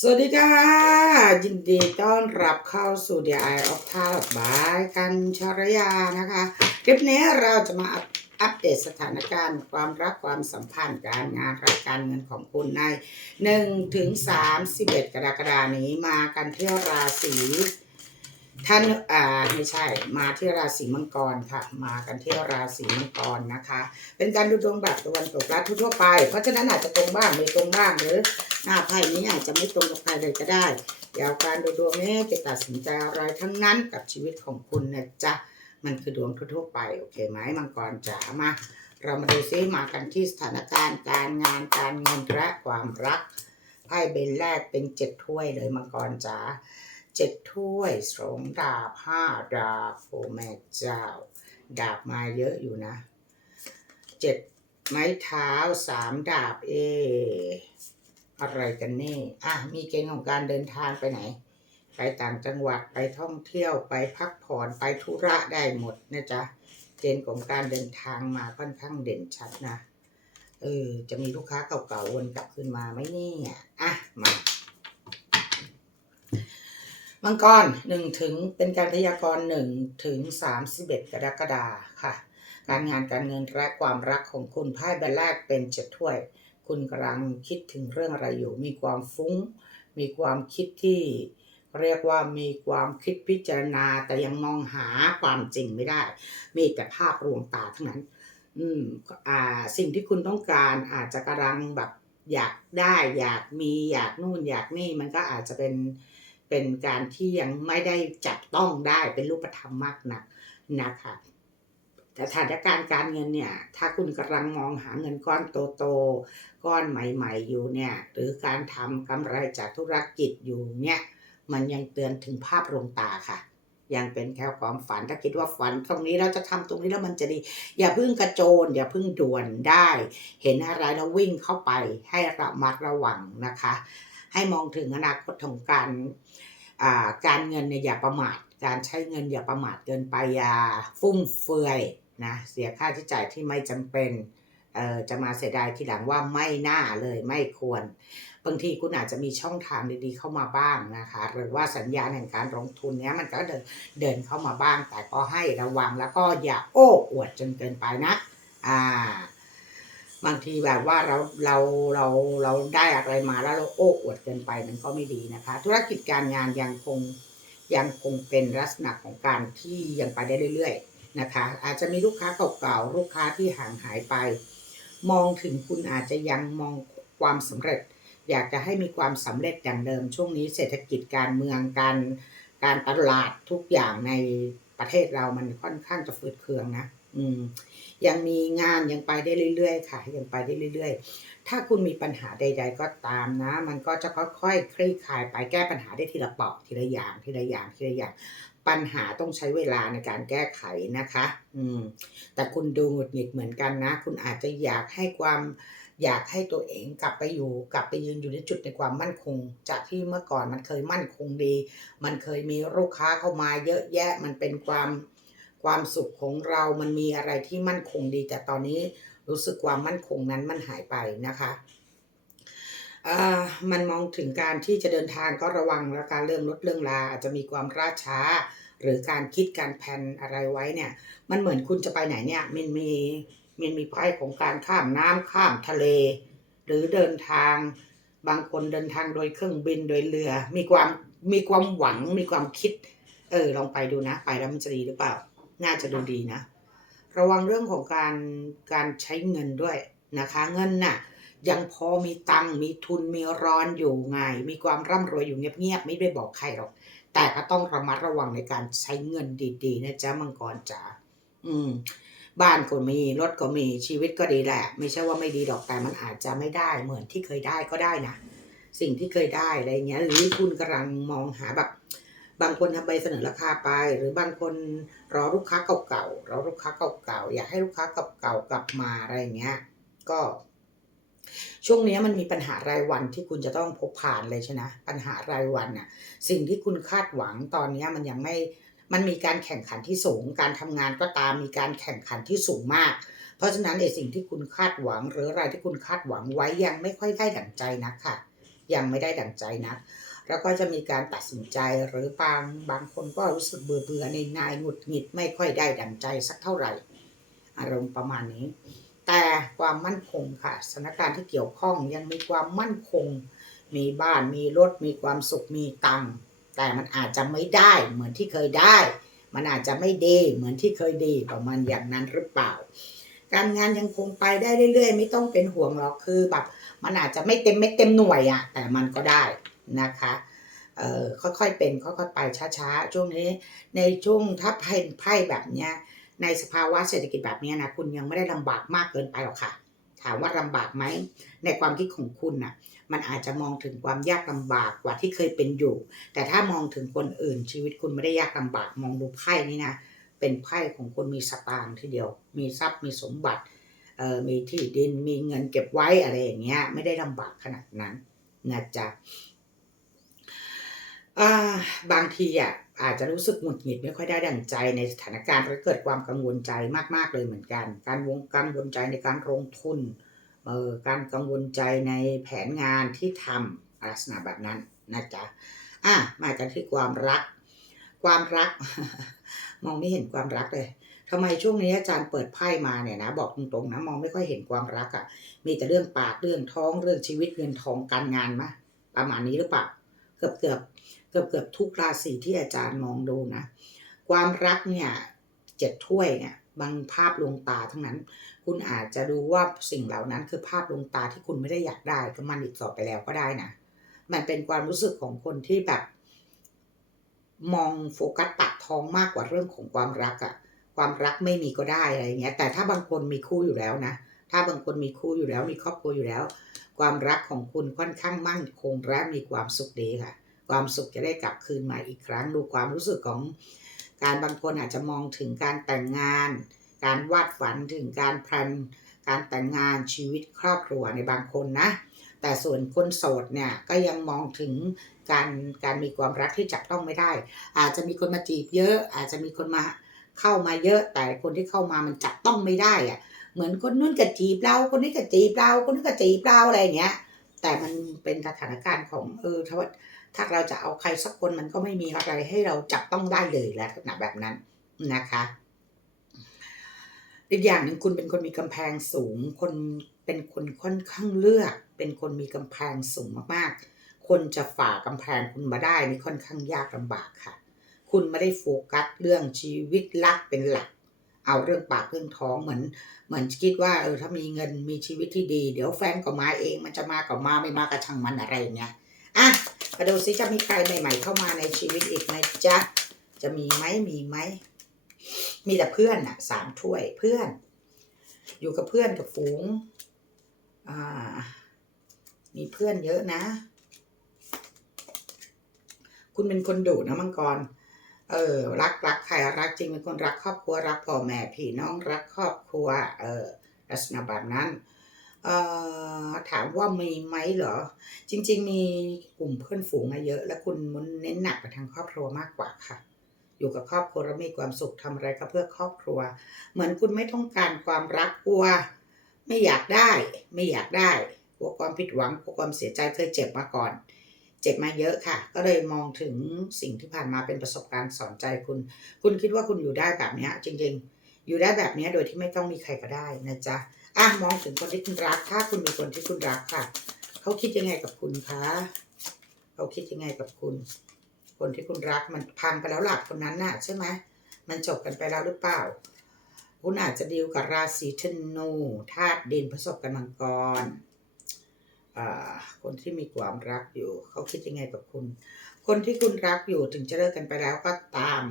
สวัสดีค่ะ ยินดีต้อนรับเข้าสู่ The Eye of t a r บายกันชรยานะคะ คลิปนี้เราจะมาอัปเดตสถานการณ์ ความรักความสัมพันธ์การงานรายการเงินของคุณใน1ถึง31 กรกฎาคมนี้มากันที่ราศี ท่านอ่าไม่ใช่มาที่ราศีมังกรค่ะ มากันที่ราศีมังกรนะคะ เป็นการดูดวงแบบตะวันตกและทั่วๆไป เพราะฉะนั้นอาจจะตรงบ้างไม่ตรงบ้างหรือหน้าไพ่นี้อาจจะไม่ตรงกับใครเลยก็ได้เดี๋ยวการดูดวงนี้จะตัดสินใจอะไรทั้งนั้นกับชีวิตของคุณนะจ๊ะมันคือดวงทั่วๆไปโอเคไหมมังกรจ๋ามาเรามาดูซิมากันที่สถานการณ์การงานการเงินและความรักไพ่เบนแรกเป็นเจ็ดถ้วยเลยมังกรจ๋า เจ็ดถ้วยสองดาบห้าดาบโอแม่เจ้า ดาบมาเยอะอยู่นะเจ็ดไม้เท้าสามดาบเอ อะไรกันนี่อะมีเกณฑ์ของการเดินทางไปไหน ไปต่างจังหวัดไปท่องเที่ยวไปพักผ่อนไปธุระได้หมดนะจ๊ะเกณฑ์ของการเดินทางมาค่อนข้างเด่นชัดนะเออจะมีลูกค้าเก่าๆวนกลับขึ้นมาไหมเนี่ยอะมา มังกรหนึ่งถึงเป็นการพยากรณ์หนึ่งถึงสามสิบเอ็ดกรกฎาค่ะ การงานการเงินและความรักของคุณไพ่ใบแรกเป็นเจ็ดถ้วย คุณกำลังคิดถึงเรื่องอะไรอยู่ มีความฟุ้ง มีความคิดที่เรียกว่ามีความคิดพิจารณาแต่ยังมองหาความจริงไม่ได้ มีแต่ภาพลวงตาทั้งนั้น อืมอ่าสิ่งที่คุณต้องการอาจจะกำลังแบบอยากได้ อยากมีอยากนู่นอยากนี่มันก็อาจจะเป็น เป็นการที่ยังไม่ได้จับต้องได้เป็นรูปธรรมมากนักนะคะแต่สถานการณ์การเงินเนี่ย ถ้าคุณกำลังมองหาเงินก้อนโตๆก้อนใหม่ๆอยู่เนี่ย หรือการทำกำไรจากธุรกิจอยู่เนี่ย มันยังเตือนถึงภาพลวงตาค่ะ ยังเป็นแค่ความฝันถ้าคิดว่าฝันตรงนี้เราจะทำตรงนี้แล้วมันจะดี อย่าพิ่งกระโจน อย่าพิ่งด่วนได้ เห็นอะไรแล้ววิ่งเข้าไปให้ระมัดระวังนะคะ ให้มองถึงอนาคตของการอ่าการเงินเนี่ยอย่าประมาท การใช้เงินอย่าประมาทเกินไปอย่าฟุ่มเฟือยนะเสียค่าใช้จ่ายที่ไม่จำเป็นเอ่อจะมาเสียดายทีหลังว่าไม่น่าเลยไม่ควร บางทีคุณอาจจะมีช่องทางดีๆเข้ามาบ้างนะคะ หรือว่าสัญญาณแห่งการลงทุนเนี้ยมันก็เดินเดินเข้ามาบ้าง แต่ก็ให้ระวังแล้วก็อย่าโอ้อวดจนเกินไปนะ อ่า บางทีแบบว่าเราเราเราเราได้อะไรมาแล้วเราโอ้อวดเกินไปมันก็ไม่ดีนะคะ ธุรกิจการงานยังคงยังคงเป็นลักษณะของการที่ยังไปได้เรื่อยๆนะคะ อาจจะมีลูกค้าเก่าๆลูกค้าที่ห่างหายไป มองถึงคุณอาจจะยังมองความสำเร็จ อยากจะให้มีความสำเร็จอย่างเดิม ช่วงนี้เศรษฐกิจการเมืองการการตลาดทุกอย่างในประเทศเรามันค่อนข้างจะฝืดเคืองนะ อืมยังมีงานยังไปได้เรื่อยๆ ค่ะ ยังไปได้เรื่อย ๆ ถ้าคุณมีปัญหาใด ๆ ก็ตามนะ มันก็จะค่อยๆคลี่คลายไปแก้ปัญหาได้ทีละเปอกทีละอย่างทีละอย่างทีละอย่าง ปัญหาต้องใช้เวลาในการแก้ไขนะคะ อืม แต่คุณดูหงุดหงิดเหมือนกันนะ คุณอาจจะอยากให้ความอยากให้ตัวเองกลับไปอยู่ กลับไปยืนอยู่ในจุดในความมั่นคง จากที่เมื่อก่อนมันเคยมั่นคงดี มันเคยมีลูกค้าเข้ามาเยอะแยะมันเป็นความ ความสุขของเรามันมีอะไรที่มั่นคงดี แต่ตอนนี้รู้สึกความมั่นคงนั้นมันหายไปนะคะอ่ามันมองถึงการที่จะเดินทางก็ระวังและการเรื่องรถเรื่องลาอาจจะมีความล่าช้า หรือการคิดการแผนอะไรไว้เนี่ย มันเหมือนคุณจะไปไหนเนี่ยมันมีมันมีไพ่ของการข้ามน้ำข้ามทะเล หรือเดินทางบางคนเดินทางโดยเครื่องบินโดยเรือ มีความมีความหวังมีความคิด เออลองไปดูนะ ไปแล้วมันจะดีหรือเปล่า น่าจะดูดีนะ ระวังเรื่องของการการใช้เงินด้วยนะคะ เงินน่ะยังพอมีตังมีทุนมีร้อนอยู่ไง มีความร่ำรวยอยู่เงียบๆไม่ได้บอกใครหรอก แต่ก็ต้องระมัดระวังในการใช้เงินดีๆนะจ๊ะมังกรจ๋าอืม บ้านก็มีรถก็มีชีวิตก็ดีแหละ ไม่ใช่ว่าไม่ดีหรอกแต่มันอาจจะไม่ได้เหมือนที่เคยได้ก็ได้นะสิ่งที่เคยได้อะไรเงี้ย หรือคุณกำลังมองหาแบบ บางคนทำใบเสนอราคาไป หรือบางคนรอลูกค้าเก่าๆรอลูกค้าเก่าๆอยากให้ลูกค้าเก่าๆกลับมาอะไรเงี้ย ก็ ช่วงนี้มันมีปัญหารายวันที่คุณจะต้องพบผ่านเลยใช่ไหมปัญหารายวันน่ะ สิ่งที่คุณคาดหวังตอนนี้มันยังไม่มันมีการแข่งขันที่สูง การทำงานก็ตามมีการแข่งขันที่สูงมาก เพราะฉะนั้นไอ้สิ่งที่คุณคาดหวัง หรืออะไรที่คุณคาดหวังไว้ยังไม่ค่อยได้ดั่งใจนักค่ะ ยังไม่ได้ดั่งใจนะ แล้วก็จะมีการตัดสินใจหรือบางบางคนก็รู้สึกเบื่อเบื่อในนายหงุดหงิดไม่ค่อยได้ดั่งใจสักเท่าไหร่ อารมณ์ประมาณนี้ แต่ความมั่นคงค่ะสถานการณ์ที่เกี่ยวข้องยังมีความมั่นคง มีบ้านมีรถมีความสุขมีตังค์แต่มันอาจจะไม่ได้เหมือนที่เคยได้ มันอาจจะไม่ดีเหมือนที่เคยดีประมาณอย่างนั้นหรือเปล่า การงานยังคงไปได้เรื่อยๆ ไม่ต้องเป็นห่วงหรอกคือแบบ มันอาจจะไม่เต็มไม่เต็มหน่วยอะแต่มันก็ได้ นะคะเอ่อค่อยๆเป็นค่อยๆไปช้าๆ ช่วงนี้ในช่วงถ้าไพ่ไพ่แบบเนี้ยในสภาวะเศรษฐกิจแบบเนี้ยนะคุณยังไม่ได้ลำบากมากเกินไปหรอกค่ะ ถามว่าลำบากไหมในความคิดของคุณน่ะมันอาจจะมองถึงความยากลำบากกว่าที่เคยเป็นอยู่ แต่ถ้ามองถึงคนอื่นชีวิตคุณไม่ได้ยากลำบากมองดูไพ่นี้นะเป็นไพ่ของคนมีสตางค์ทีเดียว มีทรัพย์มีสมบัติเอ่อมีที่ดินมีเงินเก็บไว้อะไรอย่างเงี้ยไม่ได้ลำบากขนาดนั้นนะจ๊ะ บางทีอะอาจจะรู้สึกหงุดหงิดไม่ค่อยได้ดั่งใจในสถานการณ์และเกิดความกังวลใจมาก ๆ เลยเหมือนกัน การวงกังวลใจในการลงทุนเอ่อการกังวลใจในแผนงานที่ทำลักษณะแบบนั้นนะจ๊ะอะมากันที่ความรัก ความรัก มองไม่เห็นความรักเลยทำไมช่วงนี้อาจารย์เปิดไพ่มาเนี่ยนะบอกตรงๆนะมองไม่ค่อยเห็นความรักอะ่ะมีแต่เรื่องปากเรื่องท้องเรื่องชีวิตเงินทองการงานมะประมาณนี้หรือเปล่า กือบเกือบเกือบเกือบทุกราศีที่อาจารย์มองดูนะ ความรักเนี่ยเจ็ดถ้วยเนี่ยบางภาพลวงตาทั้งนั้น คุณอาจจะดูว่าสิ่งเหล่านั้นคือภาพลวงตาที่คุณไม่ได้อยากได้ก็มันอีกต่อไปแล้วก็ได้นะ มันเป็นความรู้สึกของคนที่แบบ มองโฟกัสปากท้องมากกว่าเรื่องของความรักอะความรักไม่มีก็ได้อะไรเงี้ย แต่ถ้าบางคนมีคู่อยู่แล้วนะ ถ้าบางคนมีคู่อยู่แล้วมีครอบครัวอยู่แล้ว ความรักของคุณค่อนข้างมั่นคงและมีความสุขดีค่ะ ความสุขจะได้กลับคืนมาอีกครั้งดูความรู้สึกของ การบางคนอาจจะมองถึงการแต่งงาน การวาดฝันถึงการพลนการแต่งงานชีวิตครอบครัวในบางคนนะ แต่ส่วนคนโสดเนี่ยก็ยังมองถึงการการมีความรักที่จับต้องไม่ได้ อาจจะมีคนมาจีบเยอะ อาจจะมีคนมาเข้ามาเยอะ แต่คนที่เข้ามามันจับต้องไม่ได้อะ เหมือนคนนู้นก็จีบเราคนนี้ก็จีบเราคนนี้ก็จีบเราอะไรอย่างเงี้ย แต่มันเป็นสถานการณ์ของเออถ้าว่าถ้าเราจะเอาใครสักคนมันก็ไม่มีอะไรให้เราจับต้องได้เลยลักษณะแบบนั้นนะคะอีกอย่างหนึ่งคุณเป็นคนมีกำแพงสูง คนเป็นคนค่อนข้างเลือก เป็นคนมีกำแพงสูงมากๆ คนจะฝ่ากำแพงคุณมาได้นี่ค่อนข้างยากลำบากค่ะ คุณไม่ได้โฟกัสเรื่องชีวิตรักเป็นหลัก เอาเรื่องปากเรื่องท้องเหมือน เหมือนคิดว่าเออถ้ามีเงินมีชีวิตที่ดี เดี๋ยวแฟนก็มาเอง มันจะมาก็มาไม่มาก็ช่างมันอะไรอย่างเงี้ยอะมาดูซิจะมีใครใหม่ ๆ เข้ามาในชีวิตอีกไหมจ๊ะจะมีไหมมีไหมมีแต่เพื่อนอะสามถ้วยเพื่อน อยู่กับเพื่อนกับฝูงอ่ามีเพื่อนเยอะนะ คุณเป็นคนดุนะมังกร เออรักรักใครรักจริงเป็นคนรักครอบครัวรักพ่อแม่พี่น้องรักครอบครัวเออลักษณะแบบนั้นเอ่อถามว่ามีไหมเหรอ จริง ๆ มีกลุ่มเพื่อนฝูงอะเยอะ และคุณมันเน้นหนักไปทางครอบครัวมากกว่าค่ะ อยู่กับครอบครัวแล้วมีความสุขทำอะไรก็เพื่อครอบครัว เหมือนคุณไม่ต้องการความรักกลัว ไม่อยากได้ ไม่อยากได้กลัวความผิดหวังกลัวความเสียใจเคยเจ็บมาก่อน เจ็บมาเยอะค่ะ ก็เลยมองถึงสิ่งที่ผ่านมาเป็นประสบการณ์สอนใจคุณ คุณคิดว่าคุณอยู่ได้แบบนี้จริง ๆ อยู่ได้แบบนี้โดยที่ไม่ต้องมีใครก็ได้นะจ๊ะอะมองถึงคนที่คุณรัก ถ้าคุณมีคนที่คุณรักค่ะ เขาคิดยังไงกับคุณคะเขาคิดยังไงกับคุณ คนที่คุณรักมันพังไปแล้วหลักคนนั้นน่ะใช่ไหมมันจบกันไปแล้วหรือเปล่า คุณอาจจะดีลกับราศีธนูธาตุดินผสมกันมังกร คนที่มีความรักอยู่ เขาคิดยังไงกับคุณ คนที่คุณรักอยู่ถึงจะเลิกกันไปแล้วก็ตาม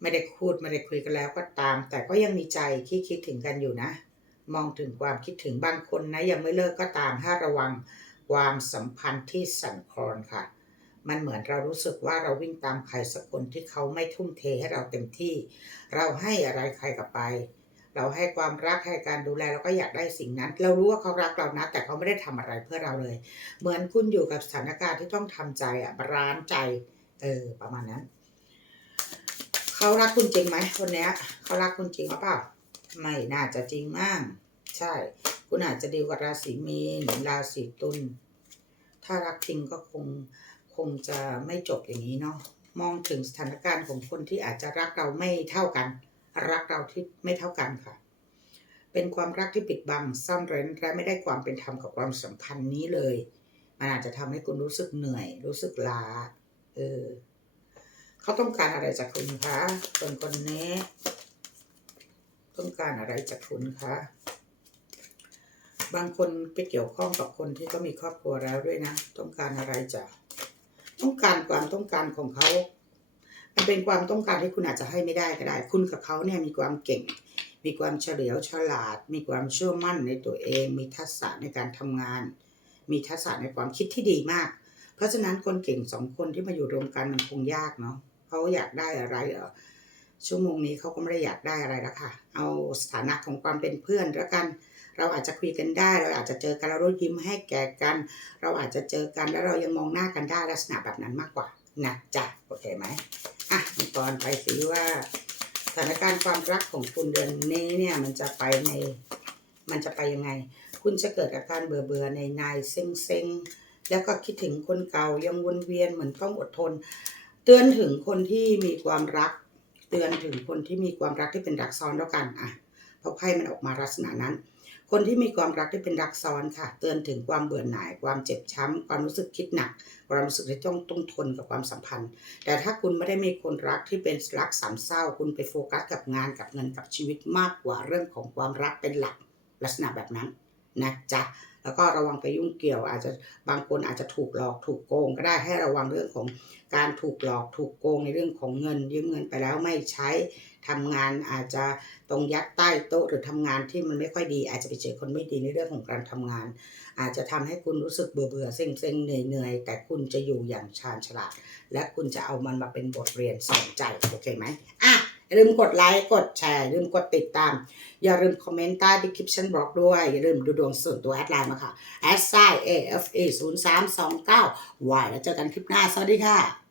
ไม่ได้พูดไม่ได้คุยกันแล้วก็ตาม แต่ก็ยังมีใจคิดคิดถึงกันอยู่นะ มองถึงความคิดถึงบางคนนะ ยังไม่เลิกก็ตามให้ระวังความสัมพันธ์ที่สั่นคลอนค่ะ มันเหมือนเรารู้สึกว่าเราวิ่งตามใครสักคนที่เขาไม่ทุ่มเทให้เราเต็มที่ เราให้อะไรใครกับไป เราให้ความรักให้การดูแลเราก็อยากได้สิ่งนั้น เรารู้ว่าเขารักเรานะ แต่เขาไม่ได้ทำอะไรเพื่อเราเลย เหมือนคุณอยู่กับสถานการณ์ที่ต้องทำใจอะบรานใจ เออ ประมาณนั้น เขารักคุณจริงไหมคนเนี้ยเขารักคุณจริงหรือเปล่า ไม่น่าจะจริงมาก ใช่ คุณอาจจะดีลกับราศีมีนราศีตุลถ้ารักจริงก็คงคงจะไม่จบอย่างนี้เนาะมองถึงสถานการณ์ของคนที่อาจจะรักเราไม่เท่ากัน รักเราที่ไม่เท่ากันค่ะ เป็นความรักที่ปิดบังซ่อนเร้นและไม่ได้ความเป็นธรรมกับความสัมพันธ์นี้เลย มันอาจจะทำให้คุณรู้สึกเหนื่อย รู้สึกล้า เออเขาต้องการอะไรจากคุณคะคนคนนี้ ต้องการอะไรจากคุณคะบางคนไปเกี่ยวข้องกับคนที่ก็มีครอบครัวแล้วด้วยนะ ต้องการอะไรจากต้องการความต้องการของเขา มันเป็นความต้องการที่คุณอาจจะให้ไม่ได้ก็ได้ คุณกับเขาเนี่ยมีความเก่ง มีความเฉลียวฉลาด มีความเชื่อมั่นในตัวเอง มีทักษะในการทำงาน มีทักษะในความคิดที่ดีมาก เพราะฉะนั้นคนเก่งสองคนที่มาอยู่รวมกันมันคงยากเนาะเขาอยากได้อะไรเหรอชั่วโมงนี้เขาก็ไม่ได้อยากได้อะไรแล้วค่ะ เอาสถานะของความเป็นเพื่อนแล้วกัน เราอาจจะคุยกันได้ เราอาจจะเจอกันแล้วเรายิ้มให้แก่กัน เราอาจจะเจอกันแล้วเรายังมองหน้ากันได้ลักษณะแบบนั้นมากกว่านะจ๊ะโอเคไหม อะมังกรไปสิว่าสถานการณ์ความรักของคุณเดือนนี้เนี่ยมันจะไปในมันจะไปยังไง คุณจะเกิดอาการเบื่อเบื่อในในเซ็งเซ็งแล้วก็คิดถึงคนเก่ายังวนเวียนเหมือนต้องอดทน เตือนถึงคนที่มีความรัก เตือนถึงคนที่มีความรักที่เป็นรักซ้อนแล้วกันอะเพราะไพ่มันออกมาลักษณะนั้น คนที่มีความรักที่เป็นรักซ้อนค่ะ เตือนถึงความเบื่อหน่าย ความเจ็บช้ำ ความรู้สึกคิดหนัก ความรู้สึกที่ต้องต้องทนกับความสัมพันธ์ แต่ถ้าคุณไม่ได้มีคนรักที่เป็นรักสามเศร้า คุณไปโฟกัสกับงานกับเงินกับชีวิตมากกว่าเรื่องของความรักเป็นหลักลักษณะแบบนั้นนะจ๊ะ แล้วก็ระวังไปยุ่งเกี่ยวอาจจะบางคนอาจจะถูกหลอกถูกโกง ก็ได้ให้ระวังเรื่องของการถูกหลอกถูกโกงในเรื่องของเงิน ยืมเงินไปแล้วไม่ใช้ทำงานอาจจะตรงยัดใต้โต๊ะหรือทำงานที่มันไม่ค่อยดี อาจจะไปเจอคนไม่ดีในเรื่องของการทำงาน อาจจะทำให้คุณรู้สึกเบื่อเบื่อเซ็งเซ็งเหนื่อยเหนื่อยแต่คุณจะอยู่อย่างชาญฉลาด และคุณจะเอามันมาเป็นบทเรียนสอนใจโอเคไหมอะ อย่าลืมกดไลค์กดแชร์อย่าลืมกดติดตาม อย่าลืมคอมเมนต์ใต้ดีคริปชั่นบล็อกด้วย อย่าลืมดูดวงส่วนตัวแอดไลน์มาค่ะ s i a f a 0 3 2 9 y แล้วเจอกันคลิปหน้า สวัสดีค่ะ